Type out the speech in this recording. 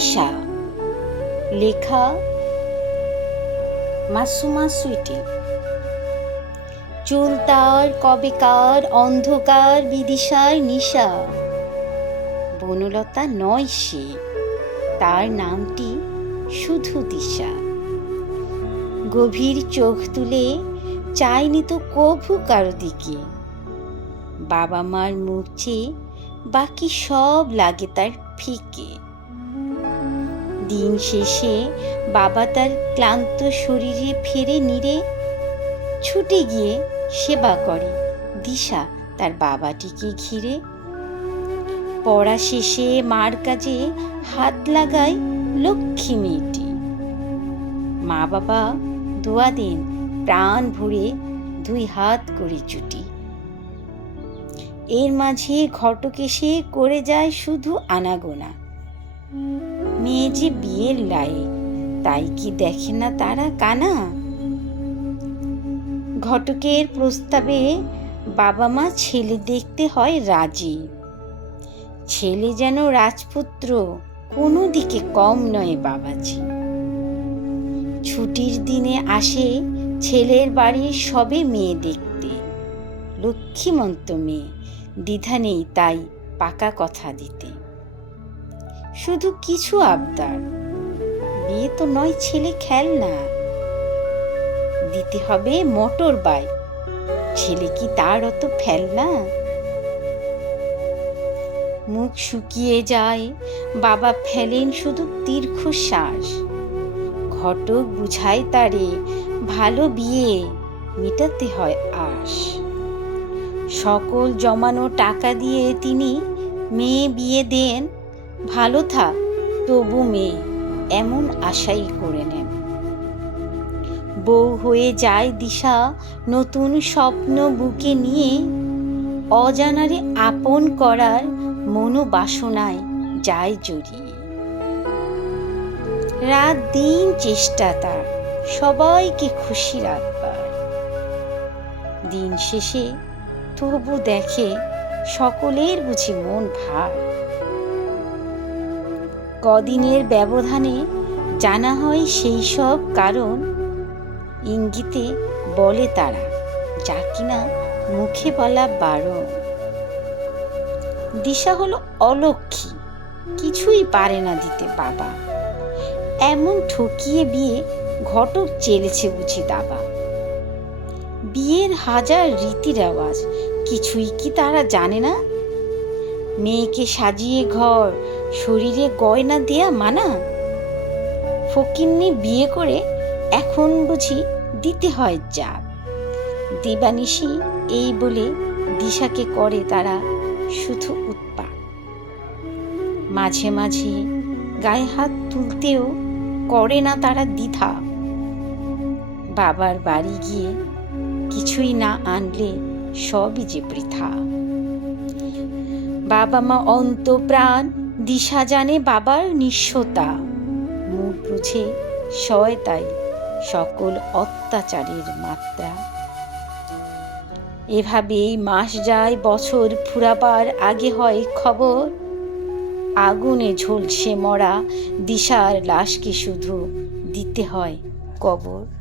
দিশা লেখা মাসুমা সুইটি চুল তার কবেকার অন্ধকার বিদিশার নিশা বনলতা নয় সে তার নামটি শুধু দিশা। গভীর চোখ তুলে চায়নি তো কভু কারও দিকে। বাবা মার মুখ চেয়ে বাকি সব লাগে তার ফিকে। দিন শেষে বাবা তার ক্লান্ত শরীরে ফেরে নিরে ছুটে গিয়ে সেবা করে। দিশা তার বাবাটিকে ঘিরে পড়া শেষে মার কাজে হাত লাগায় লক্ষ্মী মেয়েটি। মা বাবা দোয়া দেন, প্রাণ ভরে দুই হাত করে জুটি এর মাঝে ঘটক এসে করে যায় শুধু আনাগোনা। মেয়ে যে বিয়ের লায়ে তাই কি দেখে না তারা কানা? ঘটকের প্রস্তাবে বাবা মা ছেলে দেখতে হয় রাজি। ছেলে যেন রাজপুত্র, কোনো দিকে কম নয় বাবাজি। ছুটির দিনে আসে ছেলের বাড়ির সবে মেয়ে দেখতে। লক্ষ্মীমন্ত মেয়ে, দ্বিধা নেই তাই পাকা কথা দিতে। শুধু কিছু আবদার। বিয়ে তো নয়, ছেলে খেলনা। দিতে হবে মোটর বাইক। ছেলে কি তার অত ফেলনা? মুখ শুকিয়ে যায়, বাবা ফেলেন শুধু দীর্ঘশ্বাস। ঘটক বুঝায় তারে, ভালো বিয়ে, মেটাতে হয় আশ। সকল জমানো টাকা দিয়ে তিনি মেয়ে বিয়ে দেন ভালো থাক, তবু মেয়ে, এমন আশাই করে নেন। বউ হয়ে যায় দিশা, নতুন স্বপ্ন বুকে নিয়ে, অজানারে আপন করার মনোবাসনায় যায় জড়িয়ে। রাত দিন চেষ্টা তার, সবাইকে খুশি রাখবার। দিন শেষে তবু দেখে, সকলের বুঝি মন ভার। কদিনের ব্যবধানে জানা হয় সেই সব কারণ ইঙ্গিতে বলে তারা, যা কিনা মুখে বলা বারণ। দিশা হলো অলক্ষী, কিছুই পারে না দিতে বাবা। এমন ঠকিয়ে বিয়ে ঘটক চেলেছে বুঝি দাবা। বিয়ের হাজার রীতি রেওয়াজ কিছুই কি তারা জানে না? মেয়েকে সাজিয়ে ঘর শরীরে গয়না দেয়া মানা? ফকিন্নি বিয়ে করে এখন বুঝি দিতে হয় যা দেবানিশি এই বলে দিশাকে করে তারা শুধু উৎপাত। মাঝে মাঝে গায়ে হাত তুলতেও করে না তারা দ্বিধা। বাবার বাড়ি গিয়ে কিছুই না আনলে সবই যে বৃথা বাবা মা অন্ত প্রাণ দিশা জানে বাবার নিঃস্বতা মুখ বুঝে সয় তাই সকল অত্যাচারের মাত্রা। এভাবেই মাস যায়, বছর ফুরাবার আগে হয় খবর। আগুনে ঝলসে মরা দিশার লাশকে শুধু দিতে হয় কবর।